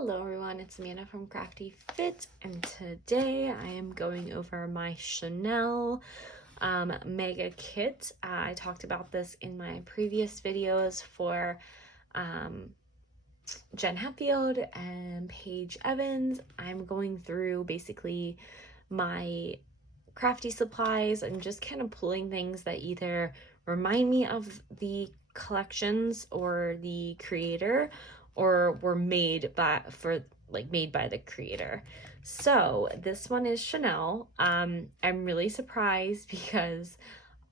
Hello everyone, it's Amanda from Crafty Fit, and today I am going over my Shimelle mega kit. I talked about this in my previous videos for Jen Hatfield and Paige Evans. I'm going through basically my crafty supplies and just kind of pulling things that either remind me of the collections or the creator, or were made by the creator. So this one is Shimelle. I'm really surprised because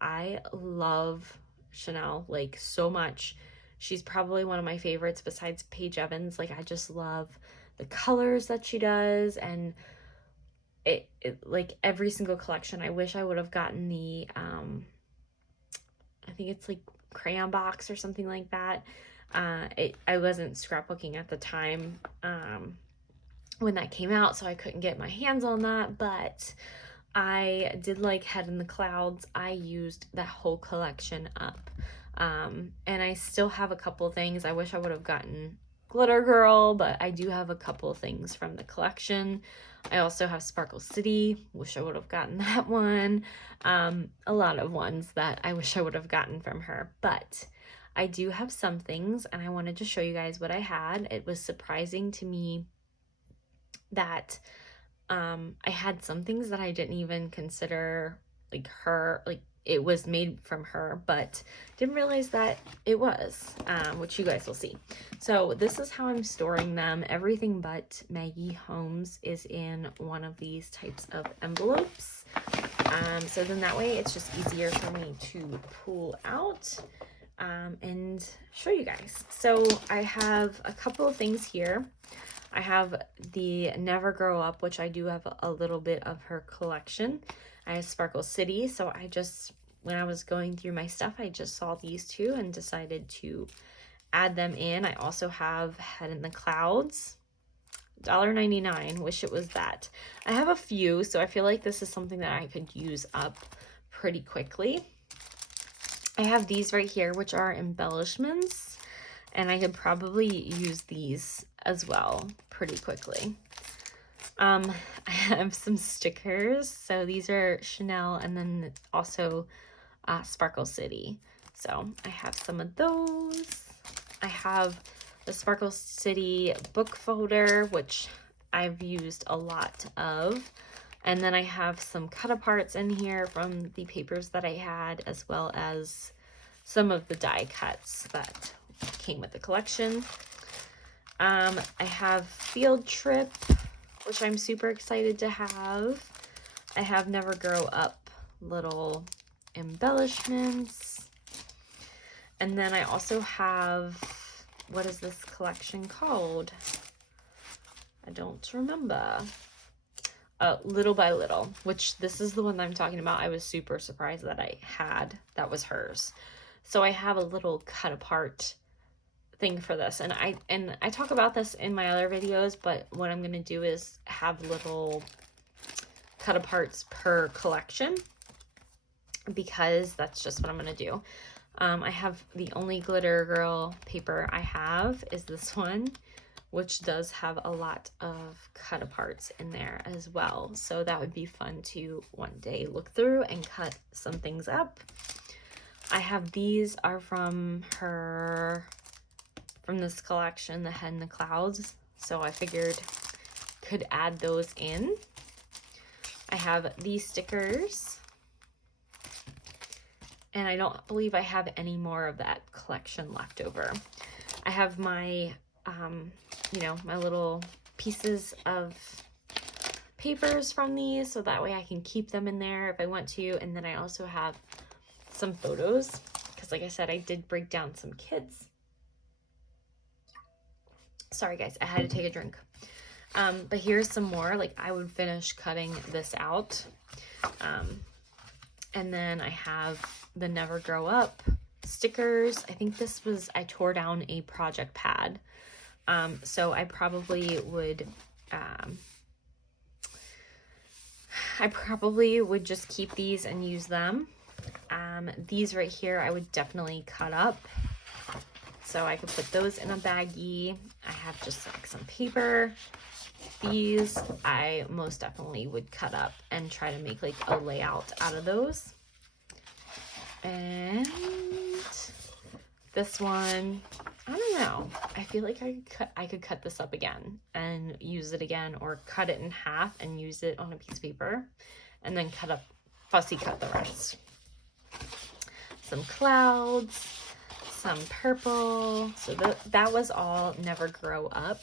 I love Shimelle like so much. She's probably one of my favorites besides Paige Evans. Like, I just love the colors that she does, and it like every single collection. I wish I would have gotten the I think it's like crayon box or something like that. I wasn't scrapbooking at the time when that came out, so I couldn't get my hands on that, but I did like Head in the Clouds. I used that whole collection up, and I still have a couple things. I wish I would have gotten Glitter Girl, but I do have a couple things from the collection. I also have Sparkle City. Wish I would have gotten that one. A lot of ones that I wish I would have gotten from her, but I do have some things, and I wanted to show you guys what I had. It was surprising to me that I had some things that I didn't even consider like her, like it was made from her, but didn't realize that it was, which you guys will see. So this is how I'm storing them. Everything but Maggie Holmes is in one of these types of envelopes. So then that way it's just easier for me to pull out and show you guys. So I have a couple of things here. I have the Never Grow Up, which I do have a little bit of her collection. I have Sparkle City, so I just, when I was going through my stuff, I just saw these two and decided to add them in. I also have Head in the Clouds, $1.99, wish it was that. I have a few, so I feel like this is something that I could use up pretty quickly. I have these right here, which are embellishments, and I could probably use these as well pretty quickly. I have some stickers. So these are Shimelle, and then also Sparkle City. So I have some of those. I have the Sparkle City book folder, which I've used a lot of. And then I have some cut-aparts in here from the papers that I had, as well as some of the die cuts that came with the collection. I have Field Trip, which I'm super excited to have. I have Never Grow Up little embellishments. And then I also have, what is this collection called? I don't remember. Little by Little, which this is the one that I'm talking about. I was super surprised that I had, that was hers. So I have a little cut apart thing for this, and I talk about this in my other videos, but what I'm gonna do is have little cut aparts per collection, because that's just what I'm gonna do. I have the only Glitter Girl paper I have is this one, which does have a lot of cut aparts in there as well, so that would be fun to one day look through and cut some things up. I have, these are from her, from this collection, the Head in the Clouds, so I figured could add those in. I have these stickers, and I don't believe I have any more of that collection left over. I have my you know, my little pieces of papers from these, so that way I can keep them in there if I want to. And then I also have some photos, because like I said, I did break down some kits. Sorry guys, I had to take a drink. But here's some more. Like, I would finish cutting this out. And then I have the Never Grow Up stickers. I think this was, I tore down a project pad. So I probably would just keep these and use them. These right here I would definitely cut up. So I could put those in a baggie. I have just like some paper. These I most definitely would cut up and try to make like a layout out of those. And this one, I don't know. I feel like I could cut this up again and use it again, or cut it in half and use it on a piece of paper, and then fussy cut the rest. Some clouds, some purple. So that was all Never Grow Up.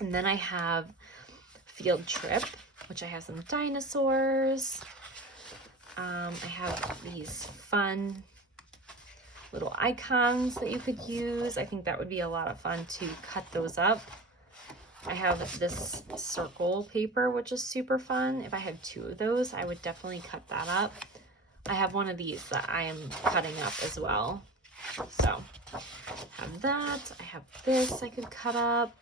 And then I have Field Trip, which I have some dinosaurs. I have these fun little icons that you could use. I think that would be a lot of fun to cut those up. I have this circle paper, which is super fun. If I had 2 of those, I would definitely cut that up. I have one of these that I am cutting up as well. So I have that. I have this I could cut up.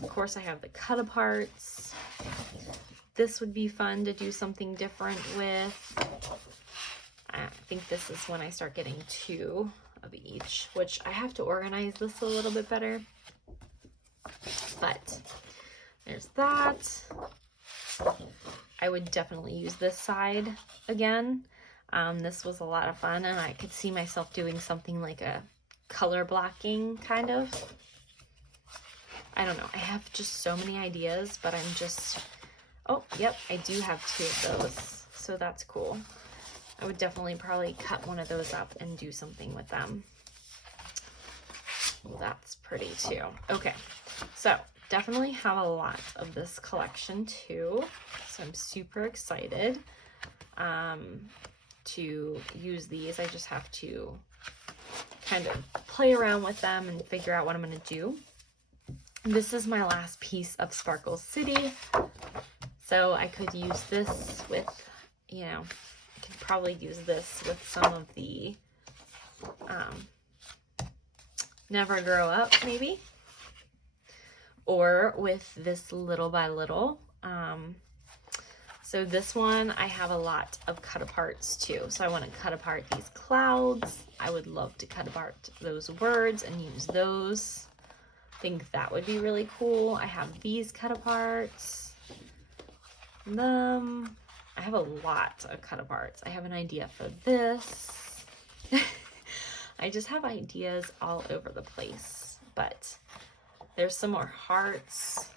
Of course, I have the cut aparts. This would be fun to do something different with. I think this is when I start getting 2 of each, which I have to organize this a little bit better. But there's that. I would definitely use this side again. This was a lot of fun, and I could see myself doing something like a color blocking kind of. I don't know. I have just so many ideas, but I'm just... Oh, yep, I do have 2 of those, so that's cool. I would definitely probably cut one of those up and do something with them. Well, that's pretty too. Okay, so definitely have a lot of this collection too. So I'm super excited to use these. I just have to kind of play around with them and figure out what I'm going to do. This is my last piece of Sparkle City. So I could use this with, you know, I could probably use this with some of the Never Grow Up, maybe. Or with this Little by Little. So this one, I have a lot of cut aparts too. So I want to cut apart these clouds. I would love to cut apart those words and use those. I think that would be really cool. I have these cut aparts. I have a lot of cut aparts. I have an idea for this. I just have ideas all over the place, but there's some more hearts.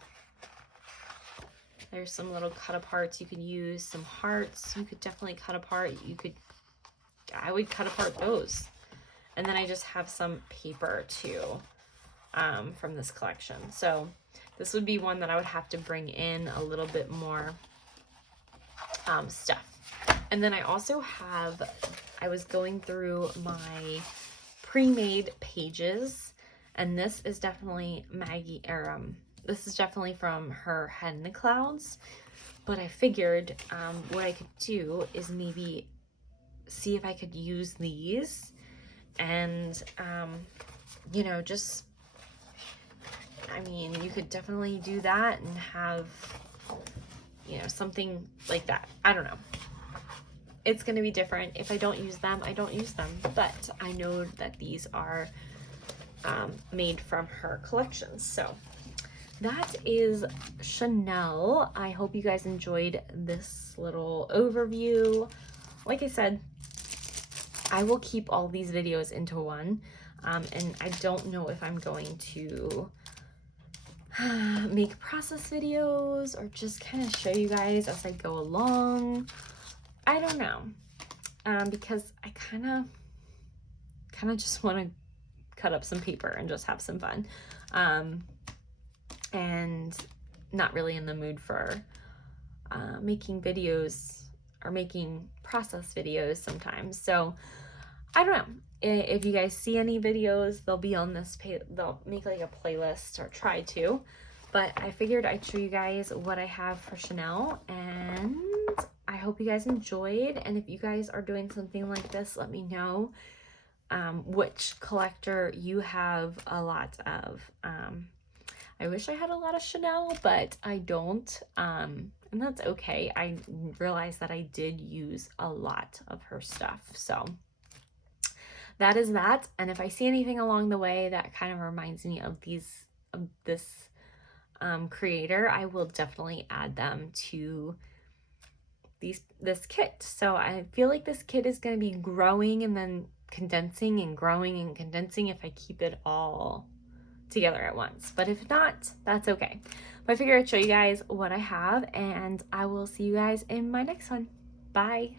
There's some little cut aparts you could use. Some hearts you could definitely cut apart. I would cut apart those. And then I just have some paper too from this collection. So this would be one that I would have to bring in a little bit more stuff. And then I also have, I was going through my pre-made pages, and this is definitely Maggie, or this is definitely from her Head in the Clouds, but I figured what I could do is maybe see if I could use these and you know, just, I mean, you could definitely do that and have, you know, something like that. I don't know. It's going to be different. If I don't use them, I don't use them. But I know that these are made from her collections. So that is Shimelle. I hope you guys enjoyed this little overview. Like I said, I will keep all these videos into one. And I don't know if I'm going to make process videos or just kind of show you guys as I go along. I don't know, because I kind of just want to cut up some paper and just have some fun, and not really in the mood for making videos or making process videos sometimes. So I don't know. If you guys see any videos, they'll be on this page. They'll make like a playlist, or try to. But I figured I'd show you guys what I have for Shimelle, and I hope you guys enjoyed. And if you guys are doing something like this, let me know which collector you have a lot of. I wish I had a lot of Shimelle, but I don't. And that's okay. I realized that I did use a lot of her stuff. So that is that. And if I see anything along the way that kind of reminds me of this creator, I will definitely add them to this kit. So I feel like this kit is going to be growing and then condensing and growing and condensing if I keep it all together at once. But if not, that's okay. But I figured I'd show you guys what I have, and I will see you guys in my next one. Bye.